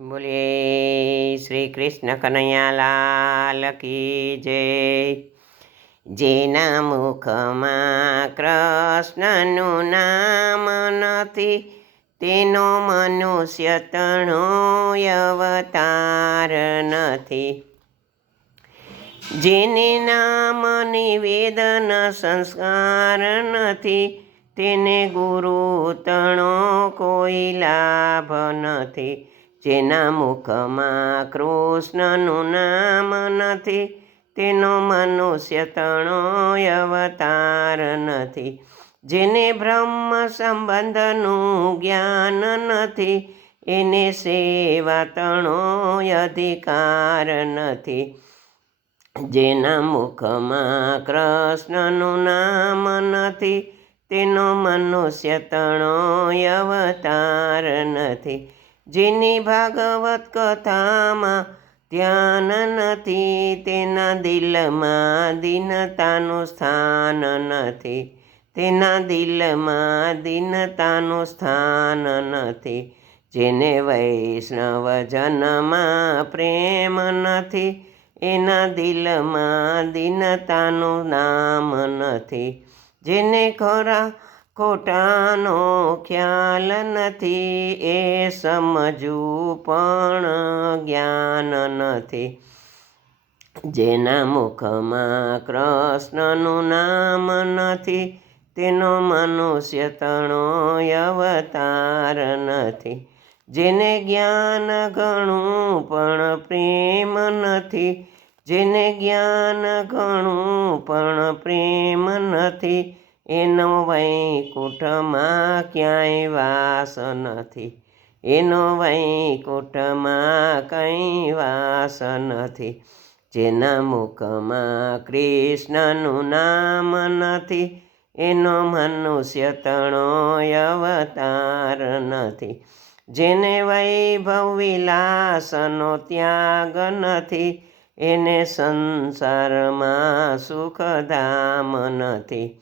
બોલીએ શ્રી કૃષ્ણ કનૈયાલાલ કી જય. જેના મુખમાં કૃષ્ણનું નામ નથી, તેનો મનુષ્ય તણો અવતાર નથી. જેને નામ નિવેદન સંસ્કાર નથી, તેને ગુરુ તણો કોઈ લાભ નથી. જેના મુખમાં કૃષ્ણનું નામ નથી, તેનો મનુષ્ય તણો અવતાર નથી. જેને બ્રહ્મ સંબંધનું જ્ઞાન નથી, એને સેવા તણો અધિકાર નથી. જેના મુખમાં કૃષ્ણનું નામ નથી, તેનો મનુષ્ય તણો અવતાર નથી. જેની ભાગવત કથામાં ધ્યાન નથી, તેના દિલમાં દીનતાનું સ્થાન નથી. તેના દિલમાં દીનતાનું સ્થાન નથી. જેને વૈષ્ણવજનમાં પ્રેમ નથી, એના દિલમાં દીનતાનું નામ નથી. જેને ખરા ખોટાનો ખ્યાલ નથી, એ સમજવું પણ જ્ઞાન નથી. જેના મુખમાં કૃષ્ણનું નામ નથી, તેનો મનુષ્ય તણો અવતાર નથી. જેને જ્ઞાન ઘણું પણ પ્રેમ નથી, જેને જ્ઞાન ઘણું પણ પ્રેમ નથી, એનો વૈકુંઠમાં ક્યાંય વાસ નથી. એનો વૈકુંઠમાં કંઈ વાસ નથી. જેના મુખમાં કૃષ્ણનું નામ નથી, એનો મનુષ્ય તણો અવતાર નથી. જેને વૈભવ વિલાસનો ત્યાગ નથી, એને સંસારમાં સુખધામ નથી.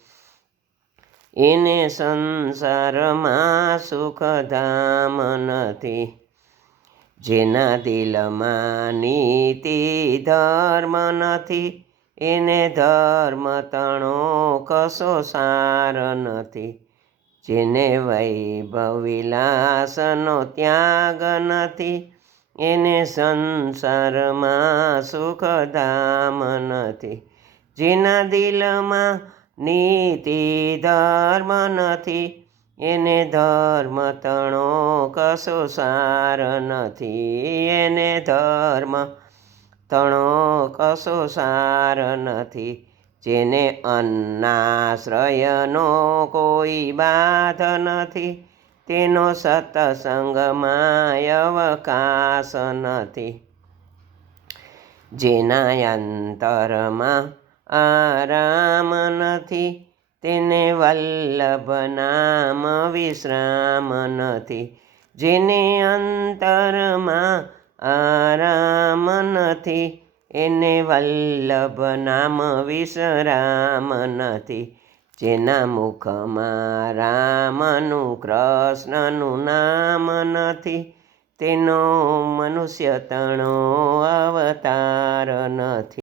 એને સંસારમાં સુખધામ નથી. જેના દિલમાં નીતિ ધર્મ નથી, એને ધર્મ તણો કશો સાર નથી. જેને વૈભવ વિલાસનો ત્યાગ નથી, એને સંસારમાં સુખધામ નથી. જેના દિલમાં નીતિ ધર્મ નથી, એને ધર્મ તણો કશો સાર નથી. એને ધર્મ તણો કશો સાર નથી. જેને અન્નાશ્રયનો કોઈ બાધ નથી, તેનો સત્સંગમાં અવકાશ નથી. જેના અંતરમાં આરામ નથી, તેને વલ્લભ નામ વિશ્રામ નથી. જેને અંતરમાં આરામ નથી, એને વલ્લભ નામ વિશ્રામ નથી. જેના મુખમાં રામનું કૃષ્ણનું નામ નથી, તેનો મનુષ્ય તણો અવતાર નથી.